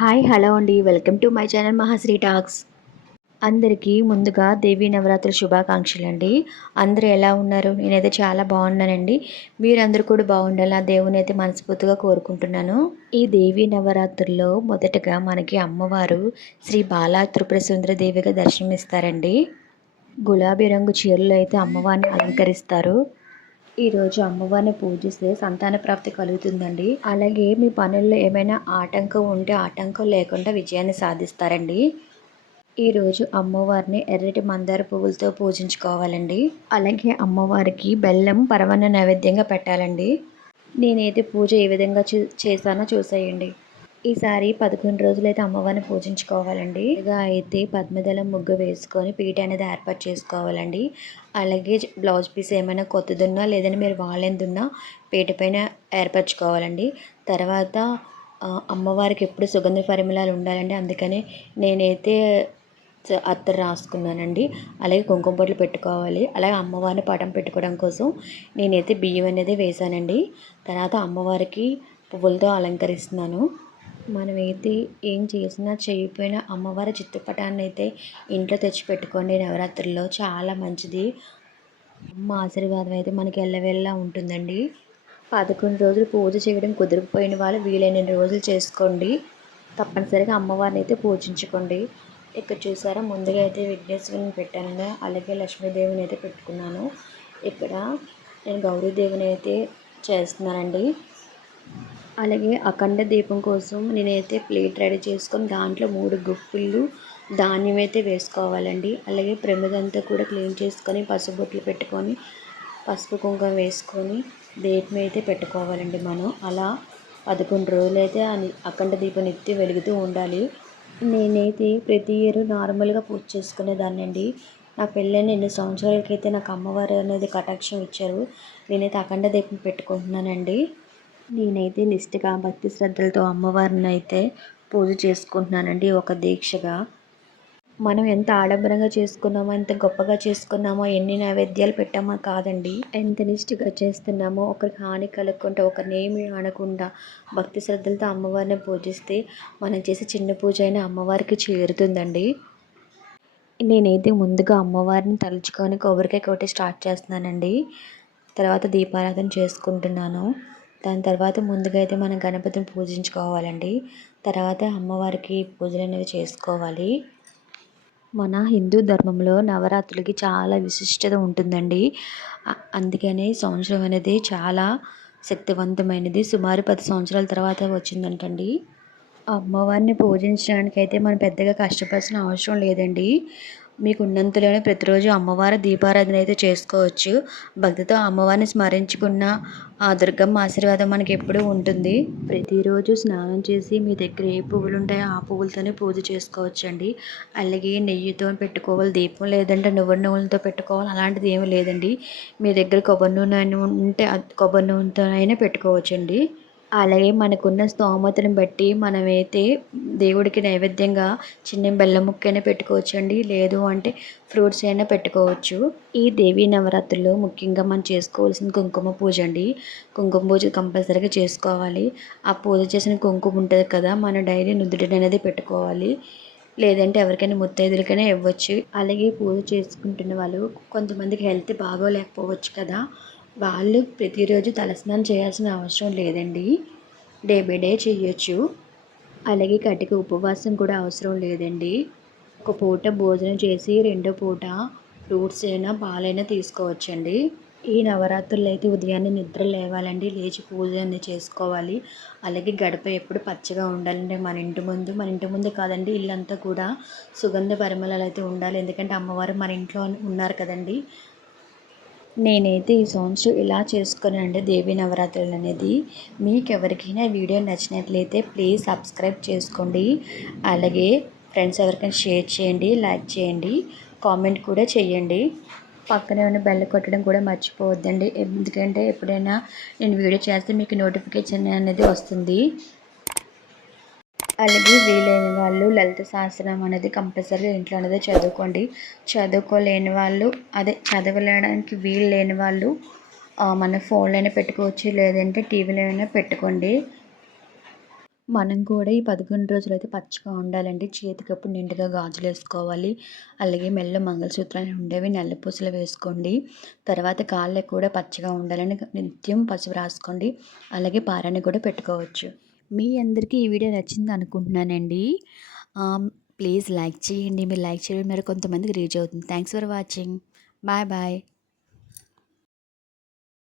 Hi hello అండి. Welcome to my channel Mahashri talks. అందరికీ ముందుగా దేవీ నవరాత్రుల శుభాకాంక్షలు అండి. అందరూ ఎలా ఉన్నారు? నేనైతే చాలా బాగున్నానండి. మీరందరూ కూడా బాగుండాలి ఆ దేవుని అయితే మనస్ఫూర్తిగా కోరుకుంటున్నాను. ఈ దేవీ నవరాత్రుల్లో మొదటగా మనకి అమ్మవారు శ్రీ బాలా త్రిపుర దేవిగా దర్శనమిస్తారండి. గులాబీ రంగు చీరలు అయితే అమ్మవారిని అలంకరిస్తారు. ఈరోజు అమ్మవారిని పూజిస్తే సంతాన ప్రాప్తి కలుగుతుందండి. అలాగే మీ పనుల్లో ఏమైనా ఆటంకం ఉంటే ఆటంకం లేకుండా విజయాన్ని సాధిస్తారండి. ఈరోజు అమ్మవారిని ఎర్రటి మందార పువ్వులతో పూజించుకోవాలండి. అలాగే అమ్మవారికి బెల్లం పరవన్న నైవేద్యంగా పెట్టాలండి. నేనైతే పూజ ఏ విధంగా చూ చేశానో చూసేయండి. ఈసారి పదకొండు రోజులైతే అమ్మవారిని పూజించుకోవాలండి. ఇక అయితే పద్మదళం ముగ్గు వేసుకొని పీట అనేది ఏర్పాటు చేసుకోవాలండి. అలాగే బ్లౌజ్ పీస్ ఏమైనా కొత్తదున్నా లేదని మీరు వాళ్ళేందున్నా పీట పైన ఏర్పరచుకోవాలండి. తర్వాత అమ్మవారికి ఎప్పుడు సుగంధ పరిమళాలు ఉండాలండి. అందుకని నేనైతే అత్తరు రాసుకున్నానండి. అలాగే కుంకుమ బొట్లు పెట్టుకోవాలి. అలాగే అమ్మవారిని పటం పెట్టుకోవడం కోసం నేనైతే బియ్యం అనేది వేశానండి. తర్వాత అమ్మవారికి పువ్వులతో అలంకరిస్తున్నాను. మనమైతే ఏం చేసినా చేయకపోయినా అమ్మవారి చిత్రపటాన్ని అయితే ఇంట్లో తెచ్చిపెట్టుకోండి నవరాత్రుల్లో. చాలా మంచిది. అమ్మ ఆశీర్వాదం అయితే మనకి ఎల్లవెల్లా ఉంటుందండి. పదకొండు రోజులు పూజ చేయడం కుదిరిపోయిన వాళ్ళు వీలైన రోజులు చేసుకోండి. తప్పనిసరిగా అమ్మవారిని అయితే పూజించుకోండి. ఇక్కడ చూసారా ముందుగా అయితే విఘ్నేశ్వరిని పెట్టాను అలాగే లక్ష్మీదేవిని అయితే పెట్టుకున్నాను. ఇక్కడ నేను గౌరీదేవిని అయితే చేస్తున్నానండి. అలాగే అఖండ దీపం కోసం నేనైతే ప్లేట్ రెడీ చేసుకొని దాంట్లో మూడు గుప్పిళ్ళు ధాన్యం అయితే వేసుకోవాలండి. అలాగే ప్రమిదంతా కూడా క్లీన్ చేసుకొని పసుపు బొట్లు పెట్టుకొని పసుపు కుంకుమ వేసుకొని దీపం అయితే పెట్టుకోవాలండి మనం. అలా పదకొండు రోజులు అయితే అఖండ దీపం ఎత్తి వెలుగుతూ ఉండాలి. నేనైతే ప్రతి ఇయర్ నార్మల్గా పూజ చేసుకునేదాన్ని అండి నా పెళ్ళైన ఎన్ని సంవత్సరాలకైతే నాకు అమ్మవారు అనేది కటాక్షం ఇచ్చారు నేనైతే అఖండ దీపం పెట్టుకుంటున్నానండి. నేనైతే నిష్ఠగా భక్తి శ్రద్ధలతో అమ్మవారిని అయితే పూజ చేసుకుంటున్నానండి ఒక దీక్షగా. మనం ఎంత ఆడంబరంగా చేసుకున్నామో ఎంత గొప్పగా చేసుకున్నామో ఎన్ని నైవేద్యాలు పెట్టామో కాదండి. ఎంత నిష్ఠగా చేస్తున్నామో ఒకరికి హాని కలగకుండా ఒకరినేమి అనకుండా భక్తి శ్రద్ధలతో అమ్మవారిని పూజిస్తే మనం చేసే చిన్న పూజ అయినా అమ్మవారికి చేరుతుందండి. నేనైతే ముందుగా అమ్మవారిని తలుచుకొని కొబ్బరికాయ కొట్టి స్టార్ట్ చేస్తున్నానండి. తర్వాత దీపారాధన చేసుకుంటున్నాను. దాని తర్వాత ముందుగా అయితే మనం గణపతిని పూజించుకోవాలండి. తర్వాత అమ్మవారికి పూజలు అనేవి చేసుకోవాలి. మన హిందూ ధర్మంలో నవరాత్రులకి చాలా విశిష్టత ఉంటుందండి. అందుకనే సంవత్సరం అనేది చాలా శక్తివంతమైనది. సుమారు పది సంవత్సరాల తర్వాత వచ్చిందంటండి. అమ్మవారిని పూజించడానికి అయితే మనం పెద్దగా కష్టపడాల్సిన అవసరం లేదండి. మీకు ఉన్నంతలోనే ప్రతిరోజు అమ్మవారి దీపారాధన అయితే చేసుకోవచ్చు. భక్తితో అమ్మవారిని స్మరించుకున్న ఆ దుర్గమ్మ ఆశీర్వాదం మనకి ఎప్పుడూ ఉంటుంది. ప్రతిరోజు స్నానం చేసి మీ దగ్గర ఏ పువ్వులు ఉంటాయో ఆ పువ్వులతోనే పూజ చేసుకోవచ్చండి. అలాగే నెయ్యితో పెట్టుకోవాలి దీపం లేదంటే నువ్వుల నూనెలతో పెట్టుకోవాలి అలాంటిది ఏమీ లేదండి. మీ దగ్గర కొబ్బరి నూనె ఉంటే కొబ్బరి నూనెతో అయినా పెట్టుకోవచ్చండి. అలాగే మనకున్న స్తోమతను బట్టి మనమైతే దేవుడికి నైవేద్యంగా చిన్న బెల్లం ముక్కైనా పెట్టుకోవచ్చండి. లేదు అంటే ఫ్రూట్స్ అయినా పెట్టుకోవచ్చు. ఈ దేవీ నవరాత్రుల్లో ముఖ్యంగా మనం చేసుకోవాల్సిన కుంకుమ పూజ అండి. కుంకుమ పూజ కంపల్సరీగా చేసుకోవాలి. ఆ పూజ చేసిన కుంకుమ ఉంటుంది కదా మన డైలీ నుదుటి అనేది పెట్టుకోవాలి. లేదంటే ఎవరికైనా ముత్తైదులకైనా ఇవ్వచ్చు. అలాగే పూజ చేసుకుంటున్న వాళ్ళు కొంతమందికి హెల్త్ బాగోలేకపోవచ్చు కదా. వాళ్ళు ప్రతిరోజు తలస్నానం చేయాల్సిన అవసరం లేదండి. డే బై డే చేయొచ్చు. అలాగే కటిక ఉపవాసం కూడా అవసరం లేదండి. ఒక పూట భోజనం చేసి రెండో పూట ఫ్రూట్స్ అయినా పాలైనా తీసుకోవచ్చండి. ఈ నవరాత్రులు అయితే ఉదయాన్నే నిద్ర లేవాలండి. లేచి పూజ అనేది చేసుకోవాలి. అలాగే గడప ఎప్పుడు పచ్చగా ఉండాలంటే మన ఇంటి ముందు మన ఇంటి ముందు కాదండి ఇల్లంతా కూడా సుగంధ పరిమళాలు అయితే ఉండాలి. ఎందుకంటే అమ్మవారు మన ఇంట్లో ఉన్నారు కదండి. నేనైతే ఈ సంవత్సరం ఇలా చేసుకున్నానండి దేవి నవరాత్రులు అనేది. మీకు ఎవరికైనా వీడియో నచ్చినట్లయితే ప్లీజ్ సబ్స్క్రైబ్ చేసుకోండి. అలాగే ఫ్రెండ్స్ ఎవరికైనా షేర్ చేయండి లైక్ చేయండి కామెంట్ కూడా చేయండి. పక్కనే ఉన్న బెల్ కొట్టడం కూడా మర్చిపోవద్దండి. ఎందుకంటే ఎప్పుడైనా నేను వీడియో చేస్తే మీకు నోటిఫికేషన్ అనేది వస్తుంది. అలాగే వీలైన వాళ్ళు లలిత సహస్రం అనేది కంపల్సరీ ఇంట్లో అనేది చదువుకోండి. చదువుకోలేని వాళ్ళు అదే చదవలేడానికి వీలు లేని వాళ్ళు మన ఫోన్లోనే పెట్టుకోవచ్చు లేదంటే టీవీలో అయినా పెట్టుకోండి. మనం కూడా ఈ పదకొండు రోజులు అయితే పచ్చగా ఉండాలండి. చేతికి అప్పుడు నిండుగా గాజులు వేసుకోవాలి. అలాగే మెల్ల మంగళసూత్రాలు ఉండేవి నల్లపూసలు వేసుకోండి. తర్వాత కాళ్ళకి కూడా పచ్చగా ఉండాలని నిత్యం పసుపు రాసుకోండి. అలాగే పారాన్ని కూడా పెట్టుకోవచ్చు. మీ అందరికీ ఈ వీడియో నచ్చింది అనుకుంటున్నానండి. ప్లీజ్ లైక్ చేయండి. మీరు లైక్ చేయడం మీరు కొంతమందికి రీచ్ అవుతుంది. Thanks for watching. Bye bye.